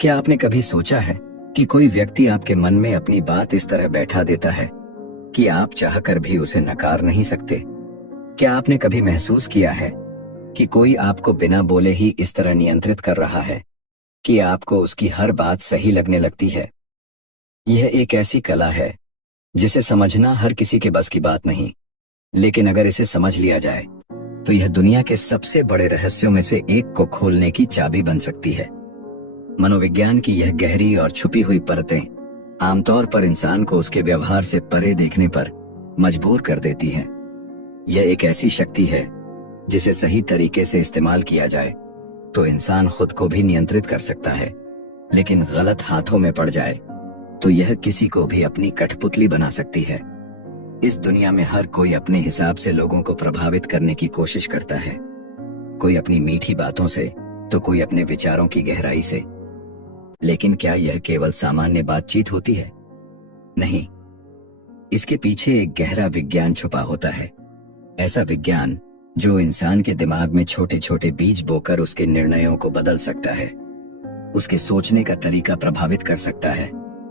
क्या आपने कभी सोचा है कि कोई व्यक्ति आपके मन में अपनी बात इस तरह बैठा देता है कि आप चाहकर भी उसे नकार नहीं सकते? क्या आपने कभी महसूस किया है कि कोई आपको बिना बोले ही इस तरह नियंत्रित कर रहा है कि आपको उसकी हर बात सही लगने लगती है? यह एक ऐसी कला है जिसे समझना हर किसी के बस की बात नहीं, लेकिन अगर इसे समझ लिया जाए तो यह दुनिया के सबसे बड़े रहस्यों में से एक को खोलने की चाबी बन सकती है। मनोविज्ञान की यह गहरी और छुपी हुई परतें आमतौर पर इंसान को उसके व्यवहार से परे देखने पर मजबूर कर देती हैं। यह एक ऐसी शक्ति है जिसे सही तरीके से इस्तेमाल किया जाए तो इंसान खुद को भी नियंत्रित कर सकता है, लेकिन गलत हाथों में पड़ जाए तो यह किसी को भी अपनी कठपुतली बना सकती है। इस दुनिया में हर कोई अपने हिसाब से लोगों को प्रभावित करने की कोशिश करता है, कोई अपनी मीठी बातों से तो कोई अपने विचारों की गहराई से। लेकिन क्या यह केवल सामान्य बातचीत होती है? नहीं, इसके पीछे एक गहरा विज्ञान छुपा होता है। ऐसा विज्ञान जो इंसान के दिमाग में छोटे छोटे बीज बोकर उसके निर्णयों को बदल सकता है, उसके सोचने का तरीका प्रभावित कर सकता है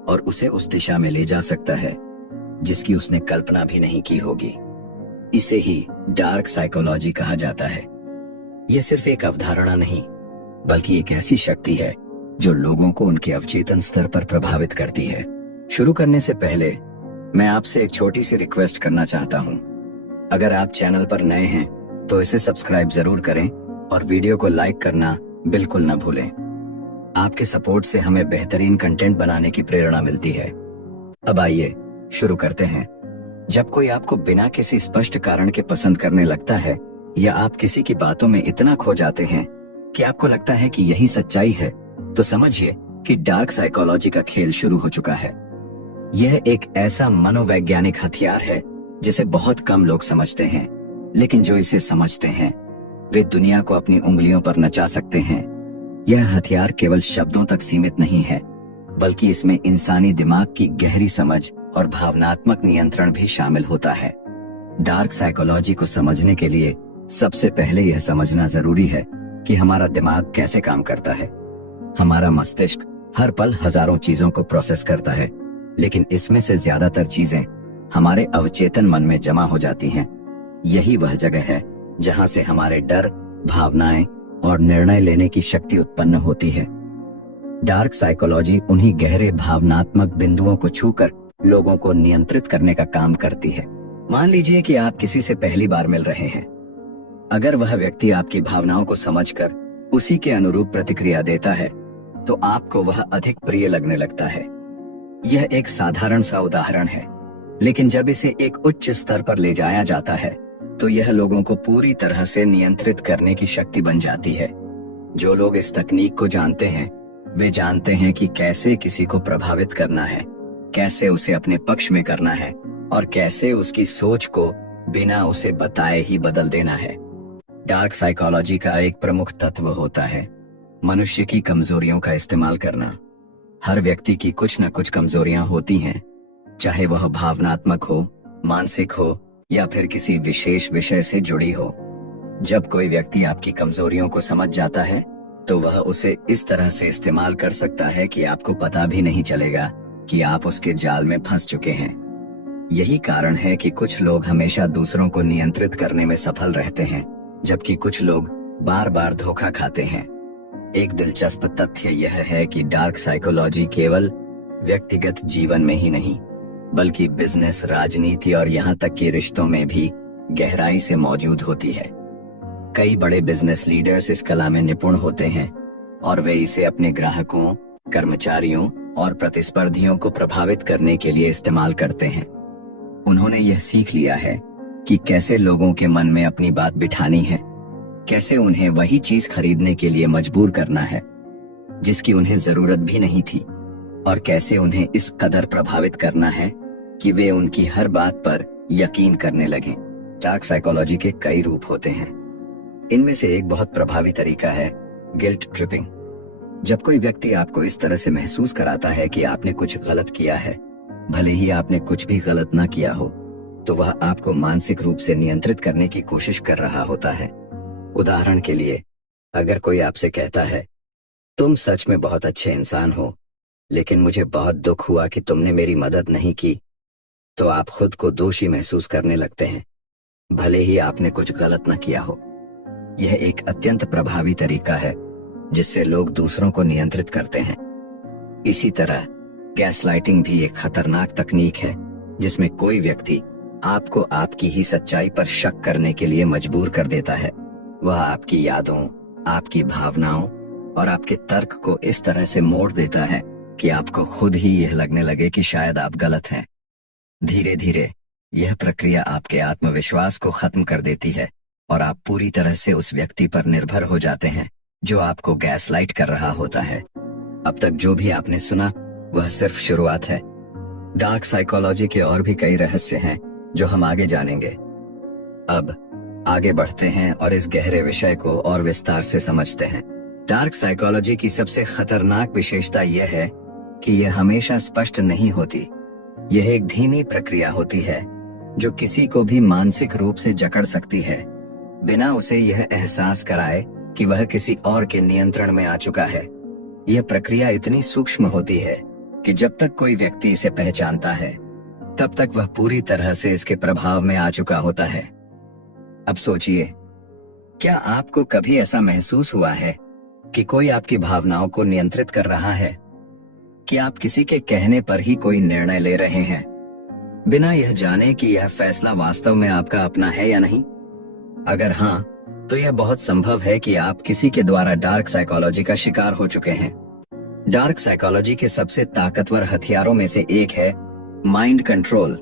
और उसे उस दिशा में ले जा सकता है जिसकी उसने कल्पना भी नहीं की होगी। इसे ही डार्क साइकोलॉजी कहा जाता है। यह सिर्फ एक अवधारणा नहीं, बल्कि एक ऐसी शक्ति है जो लोगों को उनके अवचेतन स्तर पर प्रभावित करती है। शुरू करने से पहले मैं आपसे एक छोटी सी रिक्वेस्ट करना चाहता हूं। अगर आप चैनल पर नए हैं तो इसे सब्सक्राइब जरूर करें और वीडियो को लाइक करना बिल्कुल न भूलें। आपके सपोर्ट से हमें बेहतरीन कंटेंट बनाने की प्रेरणा मिलती है। अब आइए शुरू करते हैं। जब कोई आपको बिना किसी स्पष्ट कारण के पसंद करने लगता है, या आप किसी की बातों में इतना खो जाते हैं कि आपको लगता है कि यही सच्चाई है, तो समझिए कि डार्क साइकोलॉजी का खेल शुरू हो चुका है। यह एक ऐसा मनोवैज्ञानिक हथियार है जिसे बहुत कम लोग समझते हैं, लेकिन जो इसे समझते हैं वे दुनिया को अपनी उंगलियों पर नचा सकते हैं। यह हथियार केवल शब्दों तक सीमित नहीं है, बल्कि इसमें इंसानी दिमाग की गहरी समझ और भावनात्मक नियंत्रण भी शामिल होता है। डार्क साइकोलॉजी को समझने के लिए सबसे पहले यह समझना जरूरी है कि हमारा दिमाग कैसे काम करता है। हमारा मस्तिष्क हर पल हजारों चीजों को प्रोसेस करता है, लेकिन इसमें से ज्यादातर चीजें हमारे अवचेतन मन में जमा हो जाती हैं। यही वह जगह है जहां से हमारे डर, भावनाएं और निर्णय लेने की शक्ति उत्पन्न होती है। डार्क साइकोलॉजी उन्हीं गहरे भावनात्मक बिंदुओं को छूकर लोगों को नियंत्रित करने का काम करती है। मान लीजिए कि आप किसी से पहली बार मिल रहे हैं। अगर वह व्यक्ति आपकी भावनाओं को समझकर उसी के अनुरूप प्रतिक्रिया देता है तो आपको वह अधिक प्रिय लगने लगता है। यह एक साधारण सा उदाहरण है, लेकिन जब इसे एक उच्च स्तर पर ले जाया जाता है तो यह लोगों को पूरी तरह से नियंत्रित करने की शक्ति बन जाती है। जो लोग इस तकनीक को जानते हैं वे जानते हैं कि कैसे किसी को प्रभावित करना है, कैसे उसे अपने पक्ष में करना है और कैसे उसकी सोच को बिना उसे बताए ही बदल देना है। डार्क साइकोलॉजी का एक प्रमुख तत्व होता है मनुष्य की कमजोरियों का इस्तेमाल करना। हर व्यक्ति की कुछ न कुछ कमजोरियां होती हैं, चाहे वह भावनात्मक हो, मानसिक हो या फिर किसी विशेष विषय से जुड़ी हो। जब कोई व्यक्ति आपकी कमजोरियों को समझ जाता है तो वह उसे इस तरह से इस्तेमाल कर सकता है कि आपको पता भी नहीं चलेगा कि आप उसके जाल में फंस चुके हैं। यही कारण है कि कुछ लोग हमेशा दूसरों को नियंत्रित करने में सफल रहते हैं, जबकि कुछ लोग बार बार धोखा खाते हैं। एक दिलचस्प तथ्य यह है कि डार्क साइकोलॉजी केवल व्यक्तिगत जीवन में ही नहीं, बल्कि बिजनेस, राजनीति और यहाँ तक कि रिश्तों में भी गहराई से मौजूद होती है। कई बड़े बिजनेस लीडर्स इस कला में निपुण होते हैं और वे इसे अपने ग्राहकों, कर्मचारियों और प्रतिस्पर्धियों को प्रभावित करने के लिए इस्तेमाल करते हैं। उन्होंने यह सीख लिया है कि कैसे लोगों के मन में अपनी बात बिठानी है, कैसे उन्हें वही चीज खरीदने के लिए मजबूर करना है जिसकी उन्हें जरूरत भी नहीं थी, और कैसे उन्हें इस कदर प्रभावित करना है कि वे उनकी हर बात पर यकीन करने लगें। डार्क साइकोलॉजी के कई रूप होते हैं। इनमें से एक बहुत प्रभावी तरीका है गिल्ट ट्रिपिंग। जब कोई व्यक्ति आपको इस तरह से महसूस कराता है कि आपने कुछ गलत किया है, भले ही आपने कुछ भी गलत ना किया हो, तो वह आपको मानसिक रूप से नियंत्रित करने की कोशिश कर रहा होता है। उदाहरण के लिए, अगर कोई आपसे कहता है तुम सच में बहुत अच्छे इंसान हो, लेकिन मुझे बहुत दुख हुआ कि तुमने मेरी मदद नहीं की। तो आप खुद को दोषी महसूस करने लगते हैं, भले ही आपने कुछ गलत न किया हो। यह एक अत्यंत प्रभावी तरीका है जिससे लोग दूसरों को नियंत्रित करते हैं। इसी तरह गैसलाइटिंग भी एक खतरनाक तकनीक है जिसमें कोई व्यक्ति आपको आपकी ही सच्चाई पर शक करने के लिए मजबूर कर देता है। वह आपकी यादों, आपकी भावनाओं और आपके तर्क को इस तरह से मोड़ देता है कि आपको खुद ही यह लगने लगे कि शायद आप गलत हैं। धीरे धीरे यह प्रक्रिया आपके आत्मविश्वास को खत्म कर देती है और आप पूरी तरह से उस व्यक्ति पर निर्भर हो जाते हैं जो आपको गैसलाइट कर रहा होता है। अब तक जो भी आपने सुना वह सिर्फ शुरुआत है। डार्क साइकोलॉजी के और भी कई रहस्य हैं जो हम आगे जानेंगे। अब आगे बढ़ते हैं और इस गहरे विषय को और विस्तार से समझते हैं। डार्क साइकोलॉजी की सबसे खतरनाक विशेषता यह है कि यह हमेशा स्पष्ट नहीं होती। यह एक धीमी प्रक्रिया होती है जो किसी को भी मानसिक रूप से जकड़ सकती है, बिना उसे यह एहसास कराए कि वह किसी और के नियंत्रण में आ चुका है। यह प्रक्रिया इतनी सूक्ष्म होती है कि जब तक कोई व्यक्ति इसे पहचानता है तब तक वह पूरी तरह से इसके प्रभाव में आ चुका होता है। अब सोचिए, क्या आपको कभी ऐसा महसूस हुआ है कि कोई आपकी भावनाओं को नियंत्रित कर रहा है, कि आप किसी के कहने पर ही कोई निर्णय ले रहे हैं बिना यह जाने कि यह फैसला वास्तव में आपका अपना है या नहीं? अगर हाँ, तो यह बहुत संभव है कि आप किसी के द्वारा डार्क साइकोलॉजी का शिकार हो चुके हैं। डार्क साइकोलॉजी के सबसे ताकतवर हथियारों में से एक है माइंड कंट्रोल।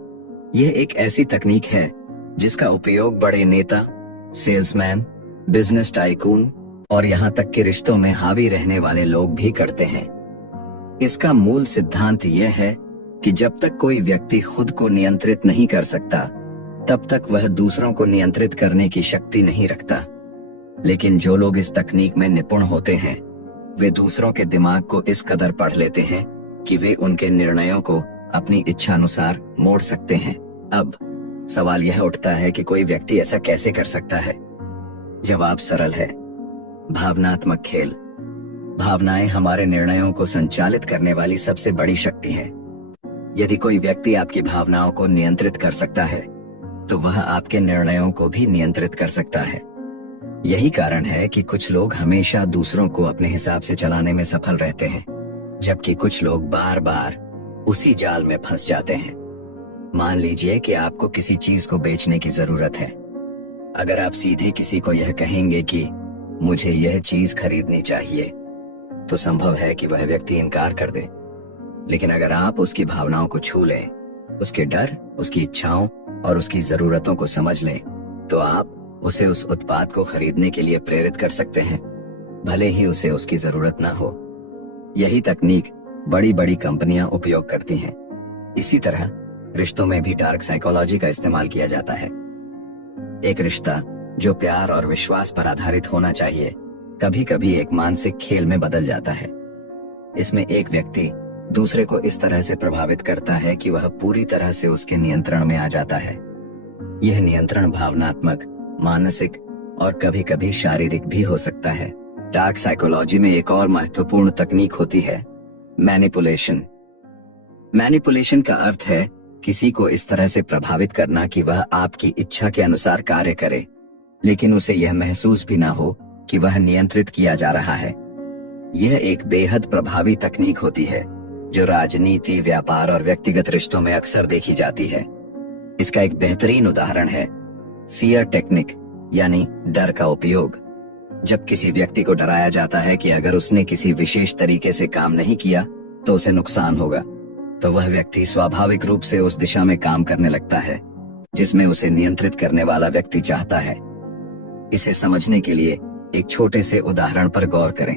यह एक ऐसी तकनीक है जिसका उपयोग बड़े नेता, सेल्समैन, बिजनेस टाइकून और यहाँ तक कि रिश्तों में हावी रहने वाले लोग भी करते हैं। इसका मूल सिद्धांत यह है कि जब तक कोई व्यक्ति खुद को नियंत्रित नहीं कर सकता तब तक वह दूसरों को नियंत्रित करने की शक्ति नहीं रखता। लेकिन जो लोग इस तकनीक में निपुण होते हैं वे दूसरों के दिमाग को इस कदर पढ़ लेते हैं कि वे उनके निर्णयों को अपनी इच्छानुसार मोड़ सकते हैं। अब सवाल यह उठता है कि कोई व्यक्ति ऐसा कैसे कर सकता है? जवाब सरल है, भावनात्मक खेल। भावनाएं हमारे निर्णयों को संचालित करने वाली सबसे बड़ी शक्ति है। यदि कोई व्यक्ति आपकी भावनाओं को नियंत्रित कर सकता है तो वह आपके निर्णयों को भी नियंत्रित कर सकता है। यही कारण है कि कुछ लोग हमेशा दूसरों को अपने हिसाब से चलाने में सफल रहते हैं, जबकि कुछ लोग बार बार उसी जाल में फंस जाते हैं। मान लीजिए कि आपको किसी चीज को बेचने की जरूरत है। अगर आप सीधे किसी को यह कहेंगे कि मुझे यह चीज खरीदनी चाहिए, तो संभव है कि वह व्यक्ति इनकार कर दे। लेकिन अगर आप उसकी भावनाओं को छू लें, उसके डर, उसकी इच्छाओं और उसकी जरूरतों को समझ लें, तो आप उसे उस उत्पाद को खरीदने के लिए प्रेरित कर सकते हैं, भले ही उसे उसकी जरूरत ना हो। यही तकनीक बड़ी बड़ी कंपनियां उपयोग करती हैं। इसी तरह रिश्तों में भी डार्क साइकोलॉजी का इस्तेमाल किया जाता है। एक रिश्ता जो प्यार और विश्वास पर आधारित होना चाहिए, कभी कभी एक मानसिक खेल में बदल जाता है। इसमें एक व्यक्ति दूसरे को इस तरह से प्रभावित करता है कि वह पूरी तरह से उसके नियंत्रण में आ जाता है। यह नियंत्रण भावनात्मक, मानसिक और कभी कभी शारीरिक भी हो सकता है। डार्क साइकोलॉजी में एक और महत्वपूर्ण तकनीक होती है मैनिपुलेशन। मैनिपुलेशन का अर्थ है किसी को इस तरह से प्रभावित करना कि वह आपकी इच्छा के अनुसार कार्य करे, लेकिन उसे यह महसूस भी ना हो कि वह नियंत्रित किया जा रहा है। यह एक बेहद प्रभावी तकनीक होती है जो राजनीति, व्यापार और व्यक्तिगत रिश्तों में अक्सर देखी जाती है। इसका एक बेहतरीन उदाहरण है फियर टेक्निक, यानी डर का उपयोग। जब किसी व्यक्ति को डराया जाता है कि अगर उसने किसी विशेष तरीके से काम नहीं किया तो उसे नुकसान होगा, तो वह व्यक्ति स्वाभाविक रूप से उस दिशा में काम करने लगता है जिसमें उसे नियंत्रित करने वाला व्यक्ति चाहता है। इसे समझने के लिए एक छोटे से उदाहरण पर गौर करें।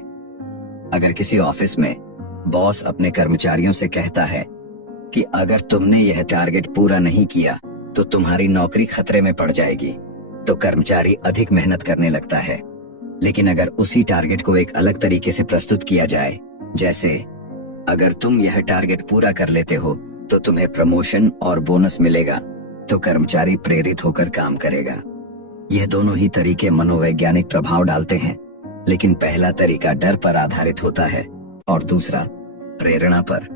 अगर किसी ऑफिस में बॉस अपने कर्मचारियों से कहता है कि अगर तुमने यह टारगेट पूरा नहीं किया तो तुम्हारी नौकरी खतरे में पड़ जाएगी, तो कर्मचारी अधिक मेहनत करने लगता है। लेकिन अगर उसी टारगेट को एक अलग तरीके से प्रस्तुत किया जाए, जैसे अगर तुम यह टारगेट पूरा कर लेते हो तो तुम्हें प्रमोशन और बोनस मिलेगा, तो कर्मचारी प्रेरित होकर काम करेगा। यह दोनों ही तरीके मनोवैज्ञानिक प्रभाव डालते हैं, लेकिन पहला तरीका डर पर आधारित होता है और दूसरा प्रेरणा पर।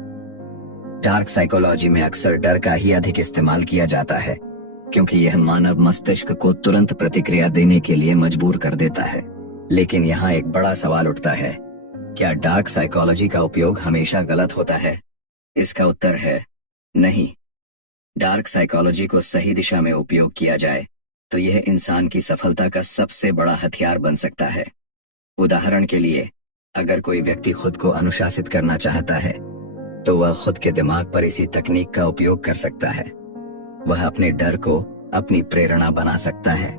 डार्क साइकोलॉजी में अक्सर डर का ही अधिक इस्तेमाल किया जाता है, क्योंकि यह मानव मस्तिष्क को तुरंत प्रतिक्रिया देने के लिए मजबूर कर देता है। लेकिन यहाँ एक बड़ा सवाल उठता है, क्या डार्क साइकोलॉजी का उपयोग हमेशा गलत होता है? इसका उत्तर है नहीं। डार्क साइकोलॉजी को सही दिशा में उपयोग किया जाए तो यह इंसान की सफलता का सबसे बड़ा हथियार बन सकता है। उदाहरण के लिए, अगर कोई व्यक्ति खुद को अनुशासित करना चाहता है तो वह खुद के दिमाग पर इसी तकनीक का उपयोग कर सकता है। वह अपने डर को अपनी प्रेरणा बना सकता है,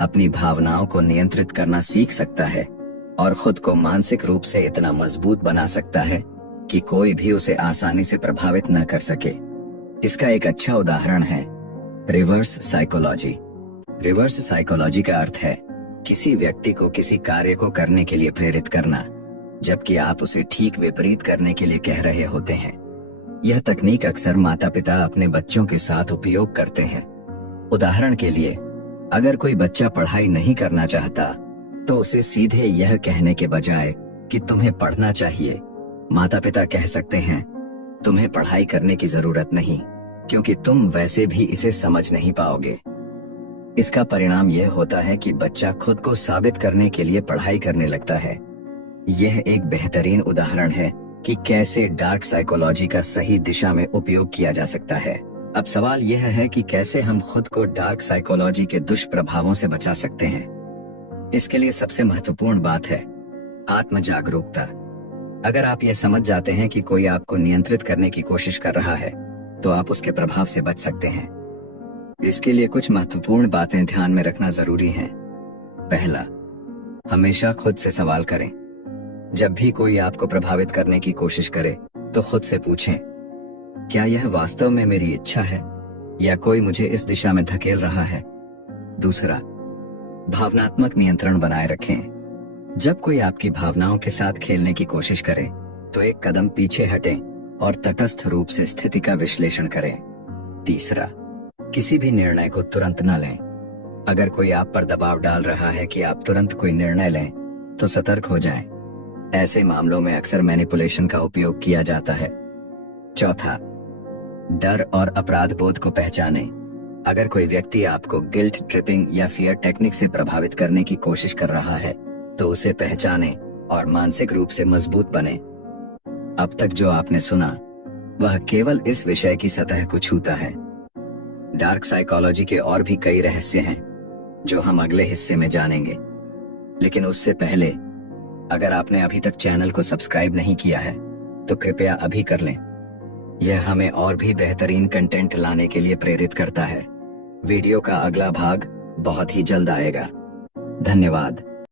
अपनी भावनाओं को नियंत्रित करना सीख सकता है और खुद को मानसिक रूप से इतना मजबूत बना सकता है कि कोई भी उसे आसानी से प्रभावित न कर सके। इसका एक अच्छा उदाहरण है रिवर्स साइकोलॉजी। रिवर्स साइकोलॉजी का अर्थ है किसी व्यक्ति को किसी कार्य को करने के लिए प्रेरित करना, जबकि आप उसे ठीक विपरीत करने के लिए कह रहे होते हैं। यह तकनीक अक्सर माता पिता अपने बच्चों के साथ उपयोग करते हैं। उदाहरण के लिए, अगर कोई बच्चा पढ़ाई नहीं करना चाहता तो उसे सीधे यह कहने के बजाय कि तुम्हें पढ़ना चाहिए, माता पिता कह सकते हैं तुम्हें पढ़ाई करने की जरूरत नहीं, क्योंकि तुम वैसे भी इसे समझ नहीं पाओगे। इसका परिणाम यह होता है कि बच्चा खुद को साबित करने के लिए पढ़ाई करने लगता है। यह एक बेहतरीन उदाहरण है कि कैसे डार्क साइकोलॉजी का सही दिशा में उपयोग किया जा सकता है। अब सवाल यह है कि कैसे हम खुद को डार्क साइकोलॉजी के दुष्प्रभावों से बचा सकते हैं। इसके लिए सबसे महत्वपूर्ण बात है आत्म जागरूकता। अगर आप यह समझ जाते हैं कि कोई आपको नियंत्रित करने की कोशिश कर रहा है तो आप उसके प्रभाव से बच सकते हैं। इसके लिए कुछ महत्वपूर्ण बातें ध्यान में रखना जरूरी है। पहला, हमेशा खुद से सवाल करें। जब भी कोई आपको प्रभावित करने की कोशिश करे तो खुद से पूछें, क्या यह वास्तव में मेरी इच्छा है या कोई मुझे इस दिशा में धकेल रहा है? दूसरा, भावनात्मक नियंत्रण बनाए रखें। जब कोई आपकी भावनाओं के साथ खेलने की कोशिश करे तो एक कदम पीछे हटें और तटस्थ रूप से स्थिति का विश्लेषण करें। तीसरा, किसी भी निर्णय को तुरंत न लें। अगर कोई आप पर दबाव डाल रहा है कि आप तुरंत कोई निर्णय लें तो सतर्क हो जाएं। ऐसे मामलों में अक्सर मैनिपुलेशन का उपयोग किया जाता है। चौथा, डर और अपराध बोध को पहचानें। अगर कोई व्यक्ति आपको गिल्ट ट्रिपिंग या फियर टेक्निक से प्रभावित करने की कोशिश कर रहा है तो उसे पहचानें और मानसिक रूप से मजबूत बने। अब तक जो आपने सुना वह केवल इस विषय की सतह को छूता है। डार्क साइकोलॉजी के और भी कई रहस्य हैं जो हम अगले हिस्से में जानेंगे। लेकिन उससे पहले, अगर आपने अभी तक चैनल को सब्सक्राइब नहीं किया है तो कृपया अभी कर लें। यह हमें और भी बेहतरीन कंटेंट लाने के लिए प्रेरित करता है। वीडियो का अगला भाग बहुत ही जल्द आएगा। धन्यवाद।